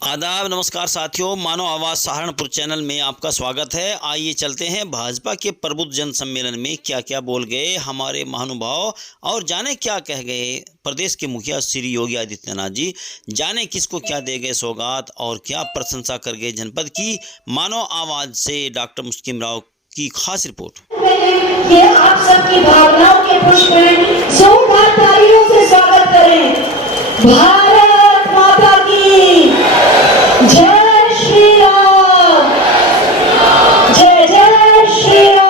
आदाब नमस्कार साथियों, मानव आवाज़ सहारनपुर चैनल में आपका स्वागत है। आइए चलते हैं भाजपा के प्रबुद्ध जन सम्मेलन में क्या क्या बोल गए हमारे महानुभाव और जाने क्या कह गए प्रदेश के मुखिया श्री योगी आदित्यनाथ जी। जाने किसको क्या दे गए सौगात और क्या प्रशंसा कर गए जनपद की। मानव आवाज़ से डॉक्टर मुस्किम राव की खास रिपोर्ट। ये आप सबकी भावनाओं के पुष्प हैं, जोरदार तालियों से स्वागत करें। भारत माता की जय श्री राम, जय जय श्री राम।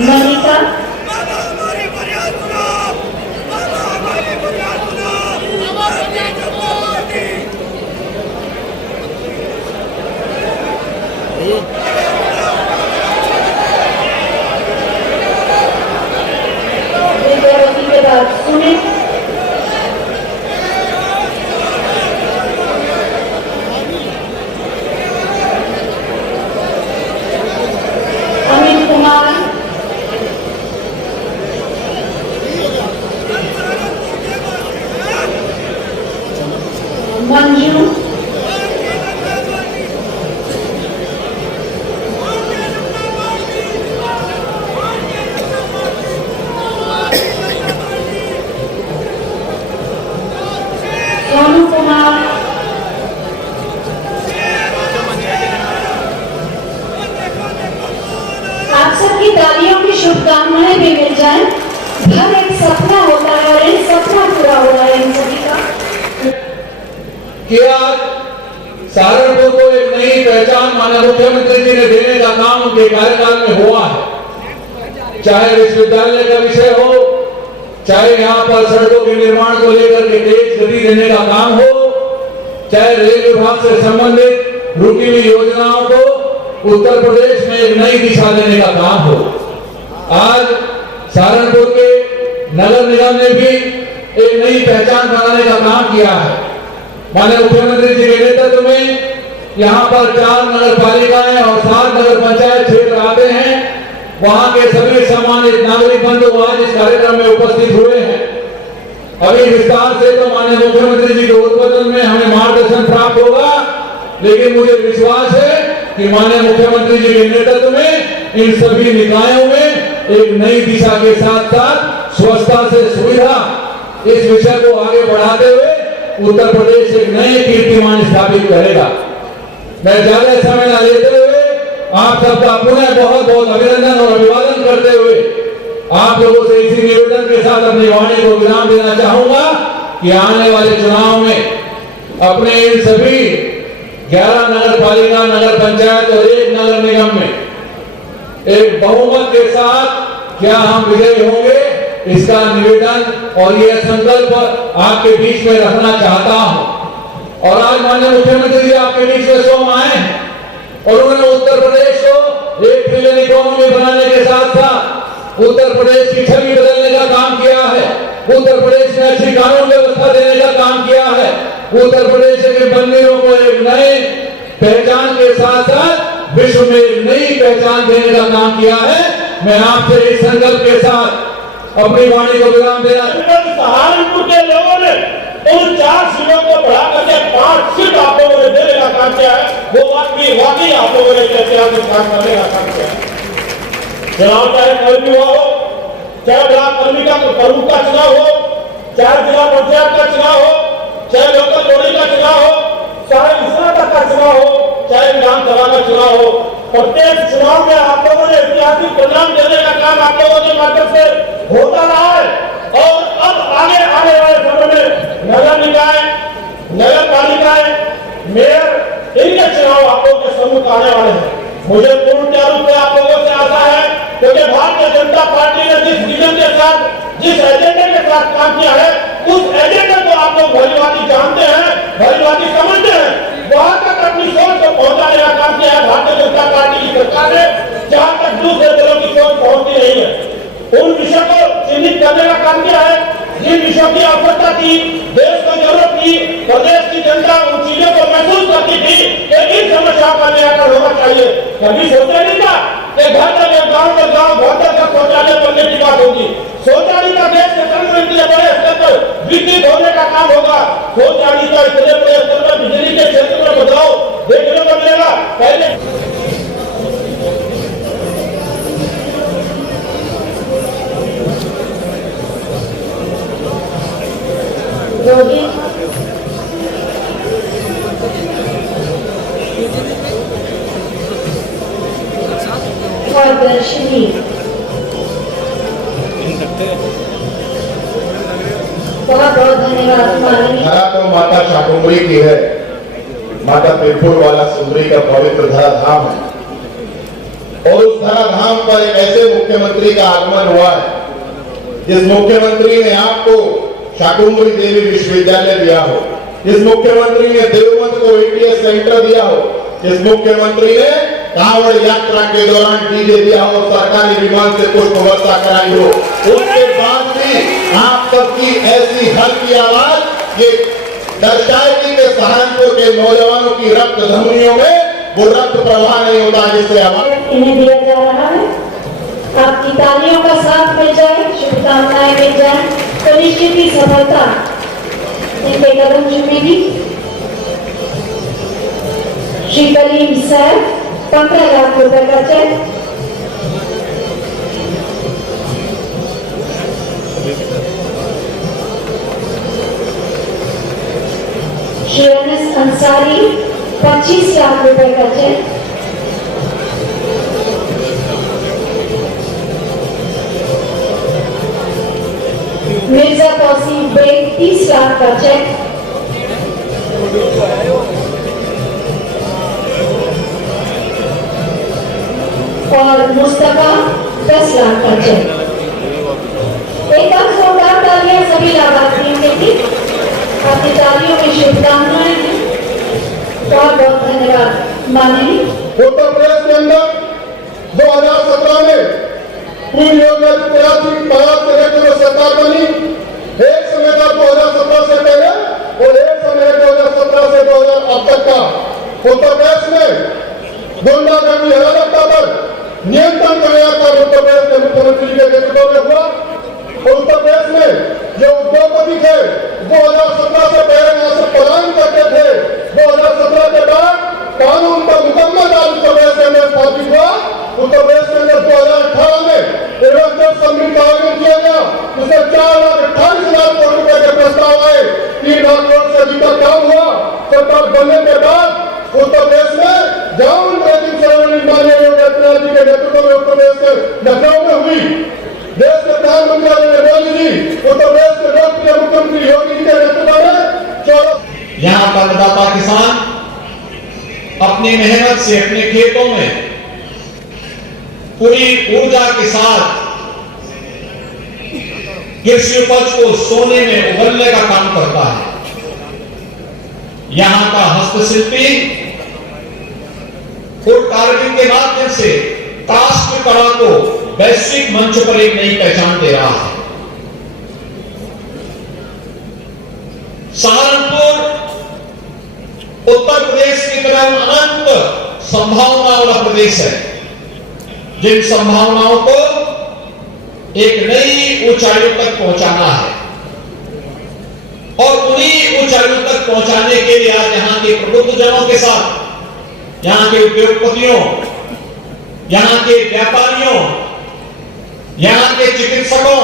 मनीषा के बाद सुने अमित कुमार, मंजू, सोनू कुमार, आप सबकी तालियों की शुभकामनाएं भी मिल जाएं। घर एक सपना होता है और एक सपना पूरा हो रहा है इन सभी का। कि आज सहारनपुर को एक नई पहचान माननीय मुख्यमंत्री जी ने देने का काम उनके कार्यकाल में हुआ है। चाहे विश्वविद्यालय का विषय हो, चाहे यहाँ पर सड़कों के निर्माण को लेकर के तेज गति देने का काम हो, चाहे रेल विभाग से संबंधित रुकी हुई योजनाओं को उत्तर प्रदेश में एक नई दिशा देने का काम हो। आज सहारनपुर के नगर निगम ने भी एक नई पहचान बनाने का काम किया है। माननीय मुख्यमंत्री जी के नेतृत्व में यहाँ पर 4 नगर पालिकाएं और 7 नगर पंचायत क्षेत्र आते हैं। वहां के सभी सम्मानित नागरिक बंधु आज इस कार्यक्रम में उपस्थित हुए हैं। अभी विस्तार से तो माननीय मुख्यमंत्री जी के उद्बोधन में हमें मार्गदर्शन प्राप्त होगा, लेकिन मुझे विश्वास है कि माननीय मुख्यमंत्री जी के नेतृत्व में इन सभी निकायों में एक नई दिशा के साथ साथ स्वच्छता से सुविधा इस विषय को आगे बढ़ाते हुए उत्तर प्रदेश एक नए कीर्तिमान स्थापित करेगा। मैं ज्यादा समय न लेते हुए आप सबका पुनः बहुत बहुत अभिनंदन और अभिवादन करते हुए आप लोगों से इसी निवेदन के साथ अपनी वाणी को विराम देना चाहूंगा कि आने वाले चुनाव में अपने इन सभी 11 नगर पालिका, नगर पंचायत और 1 नगर निगम में एक बहुमत के साथ क्या हम विजयी होंगे, इसका निवेदन और यह संकल्प आपके बीच में रखना चाहता हूं। और आज माननीय मुख्यमंत्री जी आपके बीच में स्वयं आए हैं और उन्होंने उत्तर प्रदेश को एक ट्रिलियन इकोनॉमी बनाने के साथ साथ उत्तर प्रदेश की छवि बदलने का काम किया है। उत्तर प्रदेश में अच्छी कानून व्यवस्था देने का काम किया है। उत्तर प्रदेश के मंदिरों को एक नए पहचान के साथ साथ विश्व में एक नई पहचान देने का काम किया है। मैं आपसे इस संकल्प के साथ अपनी वाणी को विराम देना। सहारनपुर के लोगों ने उन 4 सीटों को बढ़ा करके 5 सीट आप लोगों ने देने का काम किया है। वो वाकई आप लोगों ने ऐतिहासिक काम करने का काम किया है। चुनाव चाहे कोई भी हो, चाहे ब्लॉक कर्मी का प्रमुख का चुनाव हो, चाहे जिला पंचायत का चुनाव हो, चाहे लोकल बॉडी का चुनाव हो, चाहे विधानसभा का चुनाव हो, चाहे विधानसभा का चुनाव हो, प्रत्येक चुनाव में आप लोगों ने ऐतिहासिक परिणाम देने का काम आप लोगों के माध्यम से होता रहा है। और अब आगे आने वाले समय में नगर निकाय, नगर पालिकाएं, मेयर, इनके चुनाव आप लोगों के सम्मुख आने वाले हैं। मुझे पूर्ण रूप से आप लोगों से आशा है, क्योंकि भारतीय जनता पार्टी ने जिस विजन के साथ, जिस एजेंडे के साथ काम किया है, उस एजेंडे को आप लोग भलीभांति जानते हैं, भलीभांति समझते हैं। वहां तक अपनी सोच को पहुंचाने का काम किया है भारतीय जनता पार्टी की सरकार ने, जहां तक दूसरे दलों की सोच पहुंचती नहीं है। उन विषयों को चिन्हित करने का काम किया है, जिन विषयों की आवश्यकता थी, देश को जरूरत थी, प्रदेश की जनता उन चीजों को महसूस करती थी कि इन समस्याओं का निराकरण होना चाहिए। कभी सोचा नहीं था कि घर तक गांव तक, गांव घर तक शौचालय बनने की बात होगी। सोचा नहीं था इतने बड़े स्तर पर बिजली के क्षेत्र में बदलाव देखने को मिलेगा। पहले और दर्शनी बहुत बहुत धन्यवाद माननीय। धरा तो माता शाकुंभरी की है, माता त्रिपुर वाला सुंदरी का पवित्र धरा धाम है और उस धरा धाम पर एक ऐसे मुख्यमंत्री का आगमन हुआ है जिस मुख्यमंत्री ने आपको शाकुंभरी देवी विश्वविद्यालय दिया हो, जिस मुख्यमंत्री ने देवबंद को एटीएस सेंटर दिया हो, जिस मुख्यमंत्री ने कांवड़ यात्रा के दौरान डीजे दिया हो, सरकारी विमान से पुष्प वर्षा कराई हो, उसके बाद भी आप सबकी ऐसी हल्की आवाज ये दर्शाएगी कि सहारनपुर के नौजवानों की रक्त धमनियों में वो रक्त प्रवाह नहीं होता जिससे आवाज इन्हें दिया जा रहा है। आपकी तालियों का साथ मिल जाए, शुभकामनाएं मिल जाए तो निश्चित ही सफलता इनके कदम चूमेगी। श्री कलीम सैफ 15 लाख रुपए का चेक। श्री अनस अंसारी 25 लाख रुपए का चेक। मिर्जा तौसीफ बेग 30 लाख का चेक। और मुस्तफा 10 लाख का चेक। एक बार जोरदार तालियां सभी लाभार्थियों के लिए। आपकी तालियों में शुभकामनाएं हैं। बहुत बहुत धन्यवाद माननीय। उत्तर प्रदेश के अंदर 2017 में पूरी योजना 83 से लेकर सरकार बनी। एक समय था 2017 से पहले और एक समय 2017 से 2000 अब तक का उत्तर प्रदेश में गुंडागर्दी अराजकता पर नियंत्रण करने का उत्तर प्रदेश के मुख्यमंत्री के नेतृत्व में हुआ। और उत्तर प्रदेश में जो उद्योगपति थे 2017 से पहले यहाँ से पलायन करते थे, 2017 के बाद कानून का मुकम्मल राज उत्तर प्रदेश के अंदर स्थापित हुआ। उत्तर प्रदेश के अंदर 2018 में इन्वेस्टर समिट का आयोजन किया गया, जिसमें 4,28,000 करोड़ रुपए के प्रस्ताव आए। 3 लाख करोड़ से अधिक का काम हुआ। सरकार बनने के बाद उत्तर प्रदेश में ग्राउंड ब्रेकिंग सेरेमनी माननीय योगी आदित्यनाथ जी के नेतृत्व में उत्तर प्रदेश के लखनऊ में हुई। देश के प्रधानमंत्री नरेंद्र मोदी जी, उत्तर प्रदेश के लोकप्रिय मुख्यमंत्री योगी जी के नेतृत्व में यहाँ का अन्नदाता किसान अपनी मेहनत से अपने खेतों में पूरी ऊर्जा के साथ कृषि उपज को सोने में उगलने का काम करता है। यहाँ का हस्तशिल्पी फूड कार्विंग के माध्यम से काष्ठ कला को वैश्विक मंच पर एक नई पहचान दे रहा है। सहारनपुर उत्तर प्रदेश की तरह अनंत संभावना वाला प्रदेश है, जिन संभावनाओं को एक नई ऊंचाइयों तक पहुंचाना है और उन्हीं ऊंचाइयों तक पहुंचाने के लिए आज यहाँ के प्रबुद्धजनों के साथ, यहाँ के उद्योगपतियों, यहाँ के व्यापारियों, यहाँ के चिकित्सकों,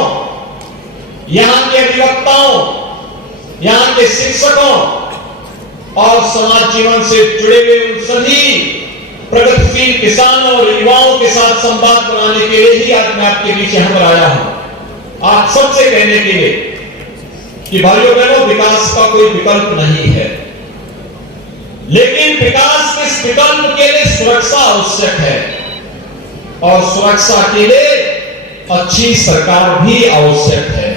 यहाँ के अधिवक्ताओं, यहाँ के शिक्षकों और समाज जीवन से जुड़े हुए उन सभी प्रगतिशील किसानों और युवाओं के साथ संवाद बनाने के लिए ही आज मैं आपके बीच यहाँ पर आया हूं। आप सबसे कहने के लिए कि भाइयों बहनों, विकास का कोई विकल्प नहीं है, लेकिन विकास के इस विकल्प के लिए सुरक्षा आवश्यक है और सुरक्षा के लिए अच्छी सरकार भी आवश्यक है।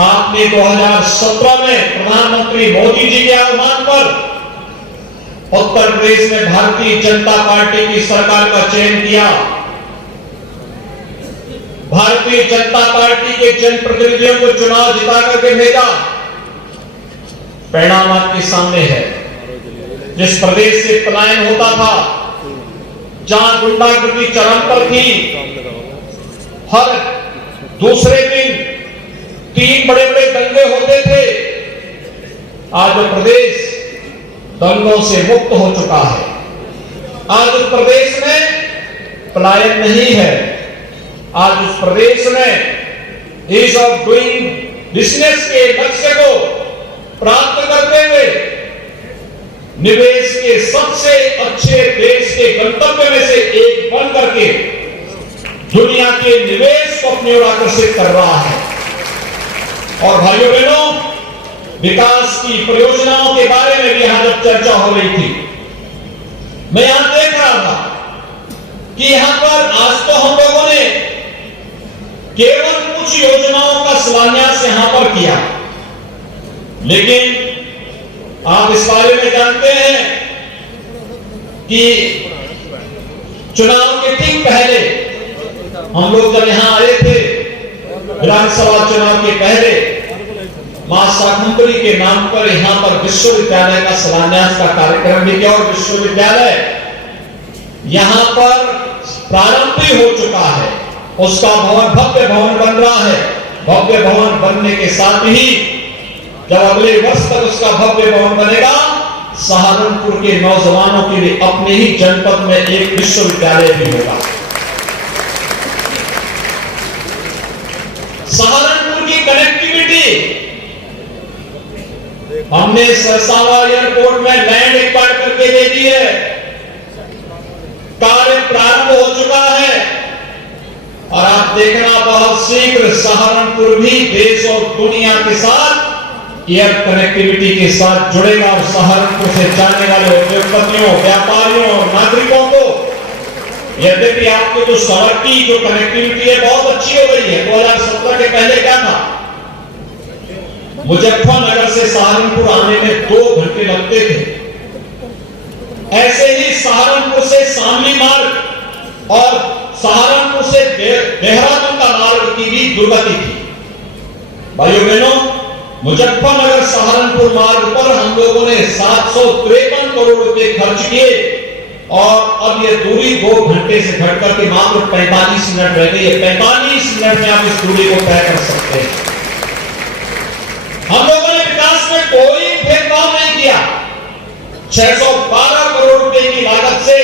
आपने 2017 में प्रधानमंत्री मोदी जी के आह्वान पर उत्तर प्रदेश में भारतीय जनता पार्टी की सरकार का चयन किया। भारतीय जनता पार्टी के जनप्रतिनिधियों को चुनाव जिता करके भेजा। परिणाम आपके सामने है। जिस प्रदेश से पलायन होता था, जहां गुंडागर्दी चरम पर थी, हर दूसरे दिन 3 बड़े बड़े दंगे होते थे, आज प्रदेश दंगों से मुक्त हो चुका है। आज उस प्रदेश में पलायन नहीं है। आज उस प्रदेश में ईज ऑफ डूइंग बिजनेस के लक्ष्य को प्राप्त करते हुए निवेश के सबसे अच्छे देश के गंतव्य में से एक बन करके दुनिया के निवेश को अपनी ओर आकर्षित कर रहा है। और भाइयों बहनों, विकास की परियोजनाओं के बारे में भी यहां जब चर्चा हो रही थी, मैं यहां देख रहा था कि यहां पर आज तो हम लोगों ने केवल कुछ योजनाओं का शिलान्यास यहां पर किया, लेकिन आप इस बारे में जानते हैं कि चुनाव के ठीक पहले हम लोग जब यहां आए थे, विधानसभा चुनाव के पहले मां शाकंभरी के नाम पर यहां पर विश्वविद्यालय का शिलान्यास का कार्यक्रम भी किया और विश्वविद्यालय यहां पर प्रारंभ भी हो चुका है। उसका भवन भव्य भवन बन रहा है। भव्य भवन बनने के साथ ही जब अगले वर्ष तक उसका भव्य भवन बनेगा, सहारनपुर के नौजवानों के लिए अपने ही जनपद में एक विश्वविद्यालय भी होगा। सहारनपुर की कनेक्टिविटी, हमने सरसावा एयरपोर्ट में लैंड एक्वायर करके दे दी है। कार्य प्रारंभ हो चुका है और आप देखना बहुत शीघ्र सहारनपुर भी देश और दुनिया के साथ एयर कनेक्टिविटी के साथ जुड़ेगा और सहारनपुर से जाने वाले उद्योगपतियों, व्यापारियों और नागरिकों को, यद्यपि आपकी जो सड़क की जो कनेक्टिविटी है बहुत अच्छी हो गई है। 2017 के पहले क्या था, मुजफ्फरनगर से सहारनपुर आने में 2 घंटे लगते थे। ऐसे ही सहारनपुर से शामली मार्ग और सहारनपुर से देहरादून का मार्ग की भी दुर्गति थी। भाइयों बहनों, मुजफ्फरनगर सहारनपुर मार्ग पर हम लोगों ने 753 करोड़ रुपए खर्च किए और अब ये दूरी 2 घंटे से घटकर के मात्र 45 मिनट रह गई है। 45 मिनट में आप इस दूरी को तय कर सकते हैं। हम लोगों ने विकास में कोई भेदभाव नहीं किया। 612 करोड़ रुपए की लागत से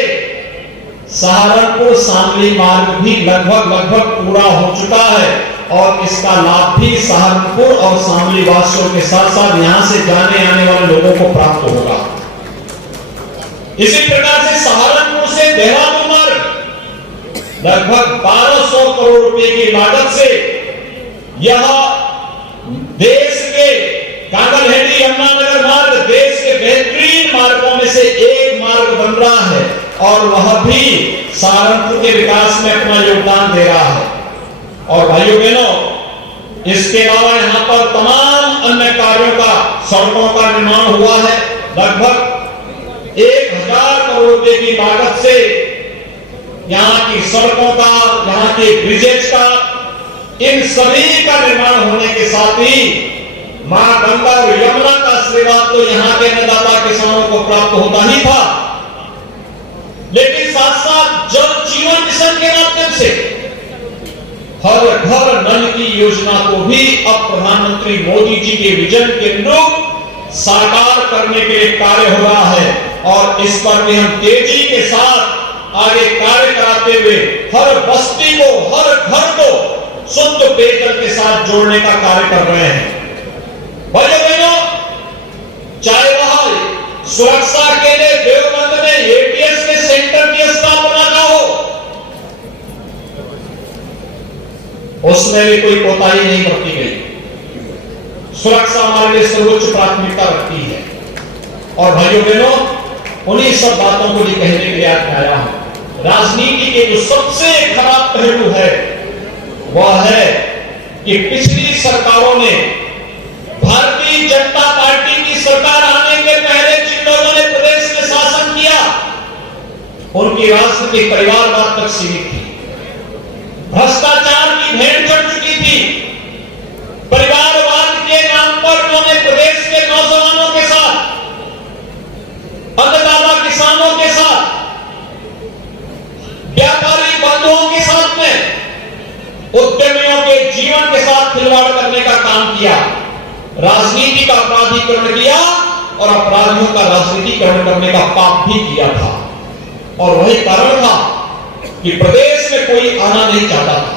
सहारनपुर शामली मार्ग भी लगभग पूरा हो चुका है और इसका लाभ भी सहारनपुर और शामली वासियों के साथ साथ यहां से जाने आने वाले लोगों को प्राप्त होगा। इसी प्रकार से सहारनपुर से देहरादून मार्ग लगभग 1200 करोड़ रुपए की लागत से यह देश के कांगलहेड़ी यमुनानगर मार्ग देश के बेहतरीन मार्गों में से एक मार्ग बन रहा है और वह भी सहारनपुर के विकास में अपना योगदान दे रहा है। और भाइयों बहनों, इसके अलावा यहां पर तमाम अन्य कार्यों का, सड़कों का निर्माण हुआ है। लगभग 1000 करोड़ रुपए की लागत से यहां की सड़कों का, यहां के ब्रिजेज का, इन सभी का निर्माण होने के साथ ही मां गंगा और यमुना का आशीर्वाद तो यहां के अन्नदाता किसानों को प्राप्त होता ही था, लेकिन साथ साथ जल जीवन मिशन के माध्यम से हर घर नल की योजना को भी अब प्रधानमंत्री मोदी जी के विजन के अनुरूप साकार करने के लिए कार्य हो रहा है और इस पर भी हम तेजी के साथ आगे कार्य कराते हुए हर बस्ती को, हर घर को शुद्ध पेयजल के साथ जोड़ने का कार्य कर रहे हैं। भाइयों बहनों, चाहे वह सुरक्षा के लिए देवबंद में एटीएस के सेंटर की स्थापना ना हो, उसमें भी कोई कोताही नहीं बरती गई। सुरक्षा हमारे लिए सर्वोच्च प्राथमिकता रखती है। और भाइयों बहनों, उन्हीं सब बातों को भी कहने के लिए आज आया हूं। राजनीति के जो सबसे खराब पहलू है वह है कि पिछली सरकारों ने, भारतीय जनता पार्टी की सरकार आने के पहले जिन लोगों ने प्रदेश में शासन किया, उनकी राजनीतिक परिवारवाद तक सीमित थी। भ्रष्टाचार की भेंट चढ़ चुकी थी। परिवारवाद के नाम पर उन्होंने प्रदेश के नौजवानों के साथ, अन्नदाता किसानों के साथ, व्यापारी बंधुओं के साथ में, उद्यमियों के जीवन के साथ खिलवाड़ करने का काम किया। राजनीति का अपराधीकरण किया और अपराधियों का राजनीतिकरण करने का पाप भी किया था। और वही कारण था कि प्रदेश में कोई आना नहीं चाहता था।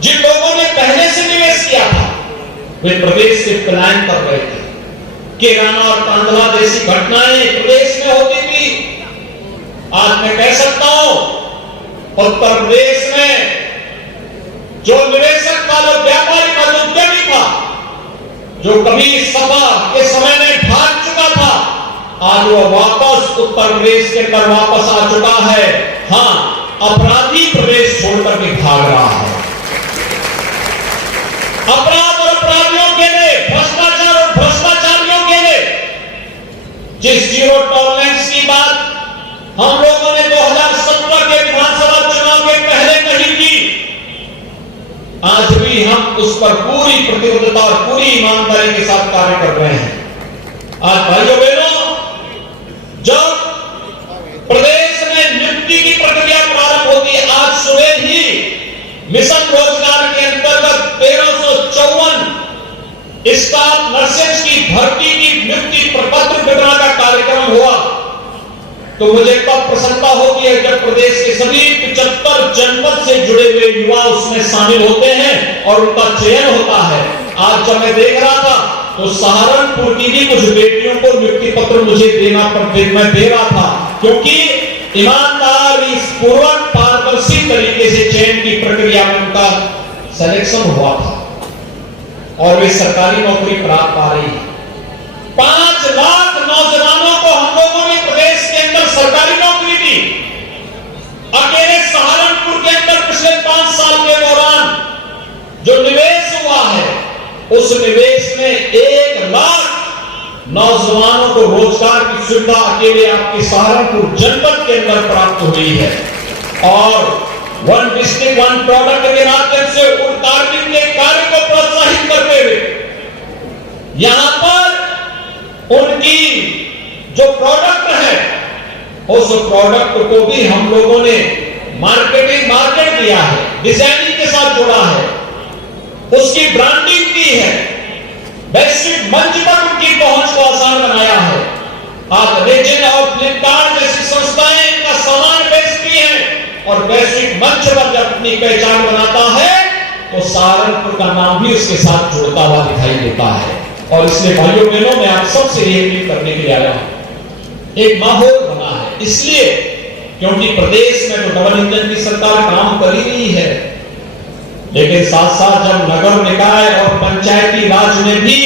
जिन लोगों ने पहले से निवेश किया था वे प्रदेश से पलायन कर रहे थे। केराना और कांधला जैसी घटनाएं प्रदेश में होती थी। आज मैं कह सकता हूं उत्तर प्रदेश में जो निवेशक था, जो व्यापारी था, जो उद्यमी था, जो कभी सपा के समय में भाग चुका था, आज वो वापस उत्तर प्रदेश के अंदर वापस आ चुका है। हां, अपराधी प्रदेश छोड़कर के भाग रहा है। अपराध और अपराधियों के लिए, भ्रष्टाचार और भ्रष्टाचारियों के लिए जिस जीरो टॉलरेंस की बात हम लोगों ने 2017 के विधानसभा चुनाव के पहले कही थी, आज भी हम उस पर पूरी प्रतिबद्धता और पूरी ईमानदारी के साथ कार्य कर रहे हैं। आज भाइयों बहनों, जब प्रदेश में नियुक्ति की प्रक्रिया प्रारंभ होती है, आज सुबह ही मिशन रोजगार के अंतर्गत 1354 स्टाफ नर्सेस की भर्ती की नियुक्ति प्रपत्र वितरण का कार्यक्रम हुआ, तो मुझे तब प्रसन्नता होती है जब प्रदेश के सभी 75 जनपद से जुड़े हुए युवा उसमें शामिल होते हैं और उनका चयन होता है। आज जब मैं देख रहा था तो सहारनपुर की भी कुछ बेटियों को नियुक्ति पत्र मुझे मैं दे रहा था, क्योंकि ईमानदारी पूर्वक पारदर्शी तरीके से चयन की प्रक्रिया में उनका सिलेक्शन हुआ था और वे सरकारी नौकरी प्राप्त पा रही है। 5 लाख नौजवानों को हम लोगों ने प्रदेश के अंदर सरकारी नौकरी दी। अकेले सहारनपुर के अंदर पिछले 5 साल के दौरान जो निवेश हुआ है, उस निवेश में 1 लाख नौजवानों को रोजगार की सुविधा अकेले आपके सहारनपुर जनपद के अंदर प्राप्त हुई है। और वन डिस्ट्रिक्ट वन प्रोडक्ट के माध्यम से उन कार्मिक के कार्य को प्रोत्साहित करते हुए यहां पर उनकी जो प्रोडक्ट है, उस प्रोडक्ट को भी हम लोगों ने मार्केट दिया है, डिजाइनिंग के साथ जोड़ा है, उसकी ब्रांडिंग की है, वैश्विक मंच पर उनकी पहुंच को आसान बनाया है। आज रेजिन और फ्लिपकार्ट जैसी संस्थाएं इनका सामान बेचती हैं और वैश्विक मंच पर जब अपनी पहचान बनाता है तो सहारनपुर का नाम भी उसके साथ जुड़ता हुआ दिखाई देता है। और इसलिए भाइयों बहनों, मैं आप सबसे ये अपील करने के लिए आया हूं। एक माहौल बना है, इसलिए क्योंकि प्रदेश में तो डबल इंजन की सरकार काम कर ही रही है, लेकिन साथ साथ जब नगर निकाय और पंचायती राज में भी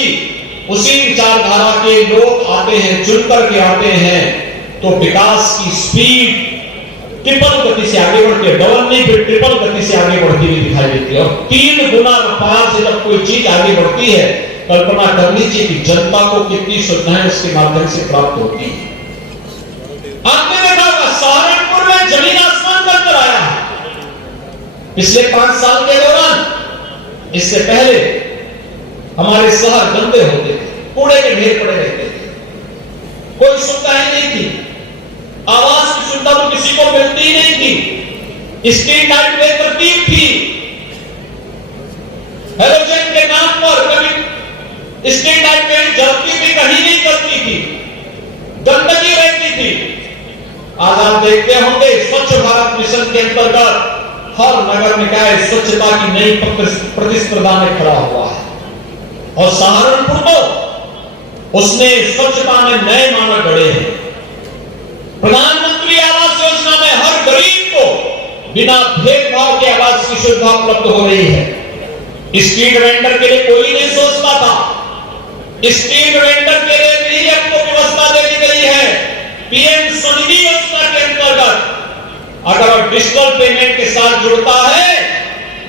उसी विचारधारा के लोग आते हैं, चुन करके आते हैं, तो विकास की स्पीड ट्रिपल गति से आगे बढ़ती है, डबल नहीं फिर ट्रिपल गति से आगे बढ़ती हुई दिखाई देती है। और 3 गुना रफ्तार से जब कोई चीज आगे बढ़ती है, कल्पना कर लीजिए कि जनता को कितनी सुविधाएं उसके माध्यम से प्राप्त होती है। आपने देखा होगा सहारनपुर में जमीन आसमान का अंतर आया है पिछले 5 साल के दौरान। इससे पहले हमारे शहर गंदे होते थे, कूड़े के ढेर पड़े रहते थे, कोई सुविधा ही नहीं थी, आवास की सुविधा तो किसी को मिलती नहीं थी, स्ट्रीट लाइट बेतरतीब थी, हेलोजन के नाम पर कभी स्ट्रीट लाइट में जलती थी, कहीं नहीं जलती थी, गंदगी रहती थी। आज आप देखते होंगे स्वच्छ भारत मिशन के अंतर्गत हर नगर निकाय स्वच्छता की नई प्रतिस्पर्धा में खड़ा हुआ है और सहारनपुर को उसने स्वच्छता में नए मानक गढ़े हैं। प्रधानमंत्री आवास योजना में हर गरीब को बिना भेदभाव के आवास की सुविधा उपलब्ध हो रही है। स्ट्रीट वेंडर के लिए कोई नहीं सोचता था, स्ट्रीट वेंडर के लिए भी आपको व्यवस्था दे दी गई है। पीएम स्वनिधि योजना के अंतर्गत अगर डिजिटल पेमेंट के साथ जुड़ता है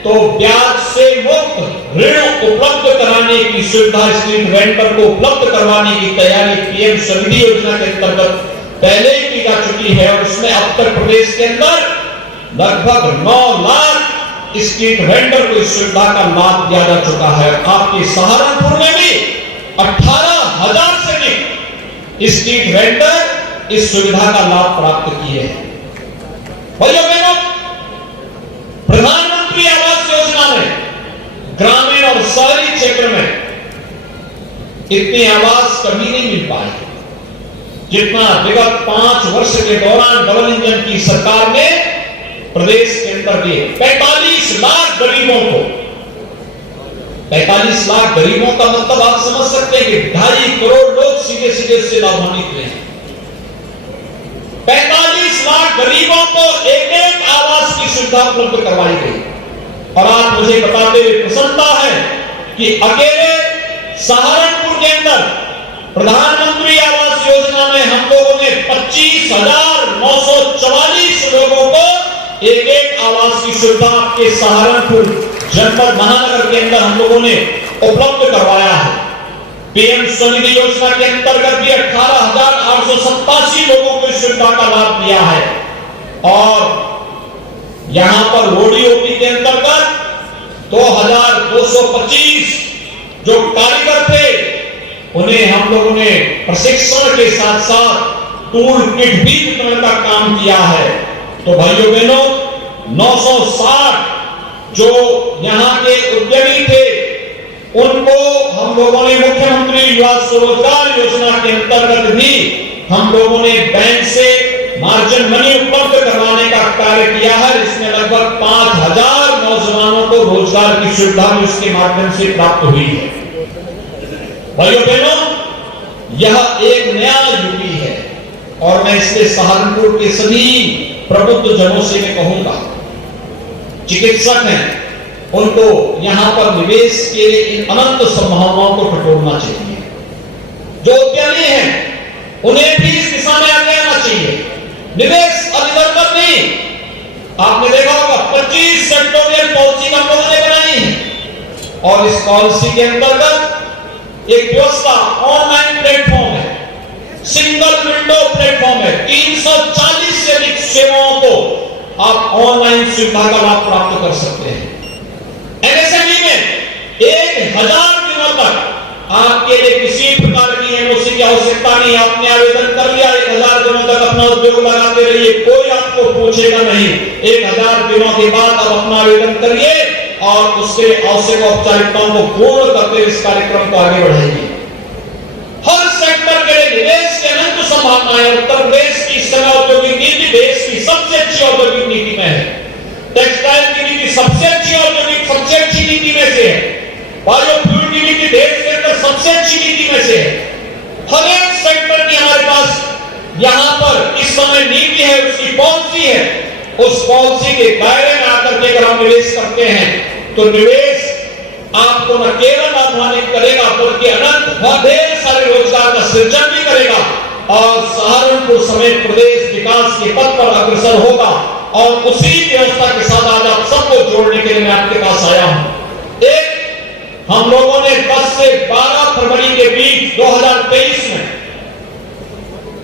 तो ब्याज से मुक्त ऋण उपलब्ध कराने की सुविधा स्ट्रीट वेंडर को उपलब्ध करवाने की तैयारी पीएम स्वनिधि योजना के अंतर्गत पहले ही की जा चुकी है और उसमें अब तक प्रदेश के अंदर लगभग 9 लाख स्ट्रीट वेंडर को इस सुविधा का लाभ दिया जा चुका है। आपके सहारनपुर में भी 18,000 से अधिक स्ट्रीट वेंडर इस सुविधा का लाभ प्राप्त किए हैं। भाइयों बहनों, प्रधानमंत्री आवास योजना में ग्रामीण और शहरी क्षेत्र में इतनी आवाज कभी नहीं मिल पाई जितना विगत 5 वर्ष के दौरान डबल इंजन की सरकार ने प्रदेश के अंदर दिए। 45 लाख गरीबों को, 45 लाख गरीबों का मतलब आप समझ सकते हैं कि 2.5 करोड़ लोग सीधे सीधे से लाभान्वित हुए हैं। 45 लाख गरीबों को एक आवास की सुविधा उपलब्ध करवाई गई। और आज मुझे बताते हुए प्रसन्नता है कि अकेले सहारनपुर के अंदर प्रधानमंत्री आवास योजना में हम लोगों ने 25,944 लोगों को एक आवास की सुविधा आपके सहारनपुर जनपद महानगर के अंदर हम लोगों ने उपलब्ध करवाया है। पीएम स्वनिधि योजना के अंतर्गत भी 18,887 लोगों को इस सुविधा का लाभ दिया है। और यहां पर ओडीओपी के अंतर्गत 2,225 जो कारीगर थे उन्हें हम लोगों ने प्रशिक्षण के साथ साथ टूल किट भी वितरण का काम किया है। तो भाइयों बहनों, 960 जो यहां के उद्यमी थे उनको हम लोगों ने मुख्यमंत्री युवा स्वरोजगार योजना के अंतर्गत भी हम लोगों ने बैंक से मार्जिन मनी उपलब्ध करवाने का कार्य किया है। इसमें लगभग 5,000 नौजवानों को रोजगार की सुविधा भी उसके माध्यम से प्राप्त हुई है। भाइयों बहनों, यह एक नया यूपी है और मैं इसलिए सहारनपुर के सभी प्रबुद्ध जनों से मैं कहूंगा, चिकित्सक हैं उनको यहां पर निवेश के इन अनंत संभावनाओं को टटोलना चाहिए। जो उद्यमी हैं उन्हें भी इस दिशा में आगे आना चाहिए। निवेश अनिवार्य नहीं, आपने देखा होगा 25 सेक्टोरियल पॉलिसी हम लोगों ने बनाई है और इस पॉलिसी के अंतर्गत एक व्यवस्था ऑनलाइन प्लेटफॉर्म है, सिंगल विंडो प्लेटफॉर्म है। 340 से अधिक सेवाओं को आप ऑनलाइन सुविधा का लाभ प्राप्त कर सकते हैं। एमएसएमई में 1000 दिनों तक आपके लिए किसी प्रकार की एनओसी की आवश्यकता नहीं। आपने आवेदन कर लिया, 1000 दिनों तक अपना उद्योग लगाते रहिए, कोई आपको पूछेगा नहीं। 1000 दिनों के बाद आप अपना आवेदन करिए और उसके आवश्यक औपचारिकताओं को पूर्ण करते हुए इस कार्यक्रम को आगे बढ़ाइए। हर सेक्टर के लिए निवेश के अनंत संभावनाएं। उत्तर प्रदेश की समय औद्योगिक नीति देश की सबसे अच्छी औद्योगिक नीति में है। टेक्सटाइल की नीति सबसे अच्छी औद्योगिक सबसे अच्छी नीति में से है। बायोफ्यूल की नीति देश के अंदर सबसे अच्छी नीति में से है। हर एक सेक्टर की हमारे पास यहां पर इस समय नीति है, उसकी पॉलिसी है। उस पॉलिसी के दायरे में आकर के अगर हम निवेश करते हैं तो निवेश आपको न केवल लाभान्वित करेगा बल्कि अनंत ढेर सारे रोजगार का सृजन भी करेगा और सहारनपुर समेत प्रदेश विकास के पथ पर अग्रसर होगा। और उसी व्यवस्था के साथ आज आप सबको जोड़ने के लिए मैं आपके पास आया हूं। एक हम लोगों ने 10 से 12 फरवरी के बीच 2023 में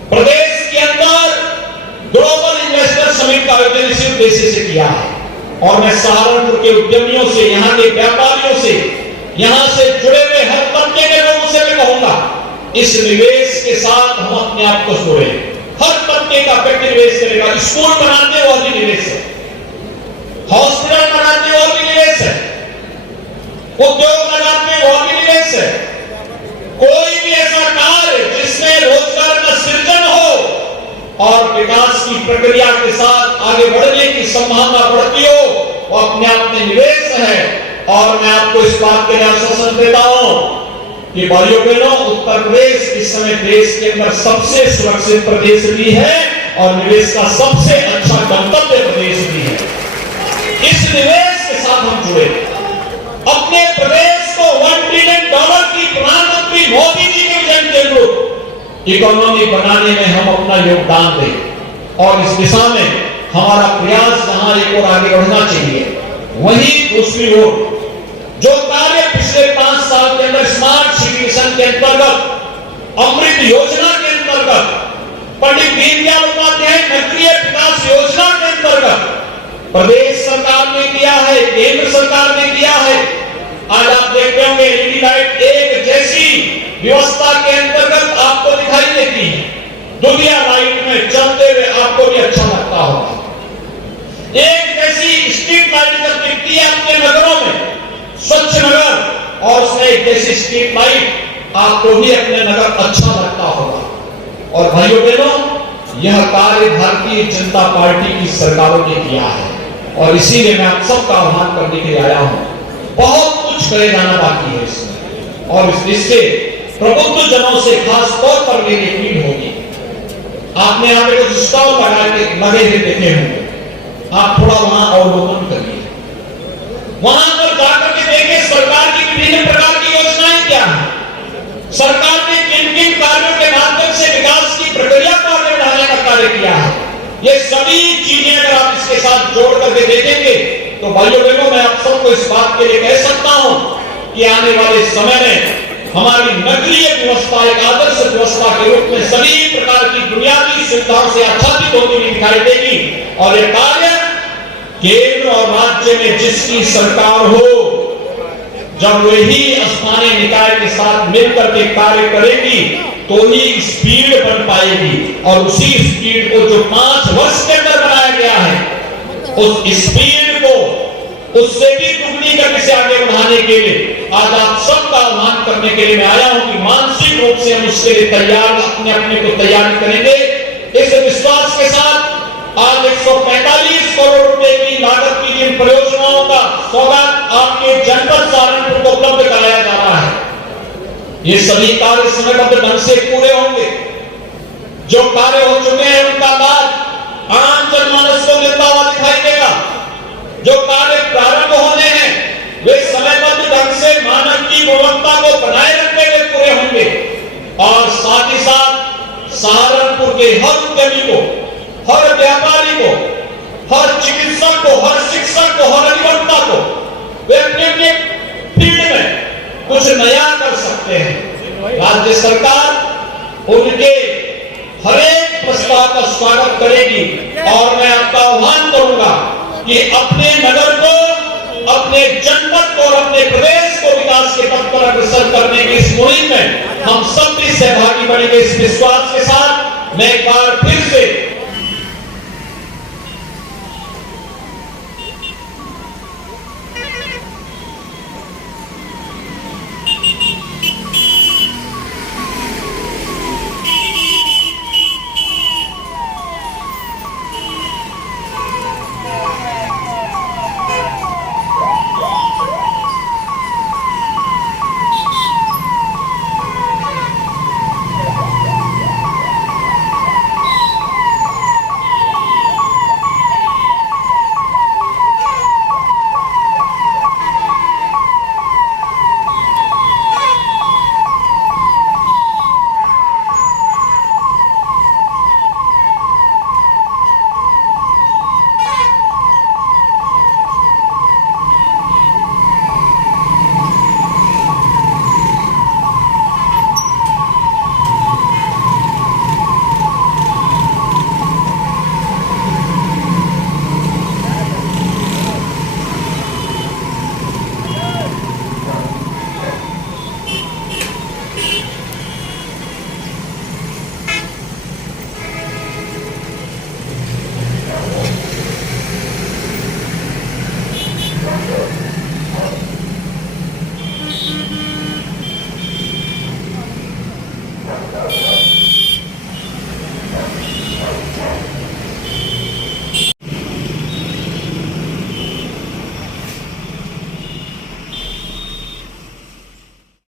प्रदेश के अंदर ग्लोबल इन्वेस्टर समिट का आयोजन इसी उद्देश्य से किया है। और मैं सहारनपुर के उद्यमियों से, यहाँ के व्यापारियों से, यहाँ से जुड़े हुए हर तबके के लोगों से मैं कहूंगा, इस निवेश के साथ हम अपने आप को जोड़े। हर तबके का व्यक्ति निवेश करेगा। स्कूल बनाते वो भी निवेश है, हॉस्पिटल बनाते वो भी निवेश है, उद्योग लगाते वो भी निवेश है। कोई भी ऐसा कार्य जिसमें रोजगार का सृजन हो और विकास की प्रक्रिया के साथ आगे बढ़ने की संभावना बढ़ती हो, वो अपने आप में निवेश है। और मैं आपको इस बात के लिए आश्वासन देता हूं कि भाइयों बहनों, उत्तर प्रदेश इस समय देश के अंदर सबसे सुरक्षित प्रदेश भी है और निवेश का सबसे अच्छा गंतव्य प्रदेश भी है। इस निवेश के साथ हम जुड़े, अपने प्रदेश को $1 ट्रिलियन की प्रधानमंत्री मोदी जी के विजन के अनुरूप इकोनॉमी बनाने में हम अपना योगदान दें। और इस दिशा में हमारा प्रयास जहां एक और आगे बढ़ना चाहिए, वहीं दूसरी ओर जो कार्य पिछले 5 साल के अंदर स्मार्ट सिटी मिशन के अंतर्गत, अमृत योजना के अंतर्गत, पंडित दीनदयाल उपाध्याय नगरीय विकास योजना के अंतर्गत प्रदेश सरकार ने किया है, केंद्र सरकार ने किया है। आज आप देखते होंगे एलईडी लाइट एक जैसी व्यवस्था के अंतर्गत आपको दिखाई देती है। दुनिया लाइट में चलते हुए आपको भी अच्छा लगता होगा। एक जैसी स्ट्रीट लाइट जब दिखती है आपके नगरों में, स्वच्छ नगर, और उसमें एक जैसी स्ट्रीट लाइट आपको भी अपने नगर अच्छा लगता होगा। और भाइयों बहनों, यह कार्य भारतीय जनता पार्टी की सरकारों ने किया है और इसीलिए मैं आप सबका आह्वान करने के लिए आया हूं। बहुत कुछ करे जाना बाकी है इसमें और इससे प्रबुद्ध जनों से खास तौर पर मेरी अपील होगी। आपने यहाँ पे कुछ स्टॉल लगे हुए देखे होंगे, आप थोड़ा वहां अवलोकन करिए, वहां पर जाकर के देखिए सरकार की विभिन्न प्रकार की योजनाएं क्या है, सरकार ने किन किन कार्यों के माध्यम से विकास की प्रक्रिया को आगे बढ़ाने का कार्य किया है। ये सभी चीजें अगर आप इसके साथ जोड़ करके देखेंगे तो भाइयों बहनों, मैं आप सबको इस बात के लिए कह सकता हूं कि आने वाले समय में हमारी नगरीय व्यवस्था एक आदर्श व्यवस्था के रूप में सभी प्रकार की बुनियादी सुविधाओं से आच्छादित होती हुई दिखाई देगी। और यह कार्य केंद्र और राज्य में जिसकी सरकार हो, जब वही स्थानीय निकाय के साथ मिलकर के कार्य करेगी तो ही स्पीड बन पाएगी। और उसी स्पीड को जो 5 वर्ष के अंदर बनाया गया है, उस स्पीड को उससे भी दुगनी करके से आगे बढ़ाने के लिए आज आप सबका आह्वान करने के लिए मैं आया हूं कि मानसिक रूप से हम उसके लिए तैयार अपने को तैयार करेंगे। इस विश्वास के साथ आज 145 करोड़ रुपए की लागत की जिन परियोजनाओं का सौगात आपके जनपद सहारनपुर को उपलब्ध कराया जा रहा है, ये सभी कार्य समयबद्ध ढंग से पूरे होंगे। जो कार्य हो चुके हैं उनका लाभ आम जनमानस को मिलता हुआ दिखाई देगा। जो कार्य प्रारंभ होने हैं वे समयबद्ध ढंग से मानव की गुणवत्ता को बनाए रखने में पूरे होंगे। और साथ ही साथ सहारनपुर के हर उद्यमी को, हर व्यापारी को, हर चिकित्सक को, हर शिक्षक को, हर अधिवक्ता को वे अपने फील्ड में कुछ नया कर सकते हैं। राज्य सरकार उनके हर एक प्रस्ताव का स्वागत करेगी और मैं आपका आह्वान करूंगा कि अपने नगर को, अपने जनपद को और अपने प्रदेश को विकास के पथ पर अग्रसर करने की इस मुहिम में हम सब भी सहभागी बनेंगे। इस विश्वास के साथ मैं एक बार फिर से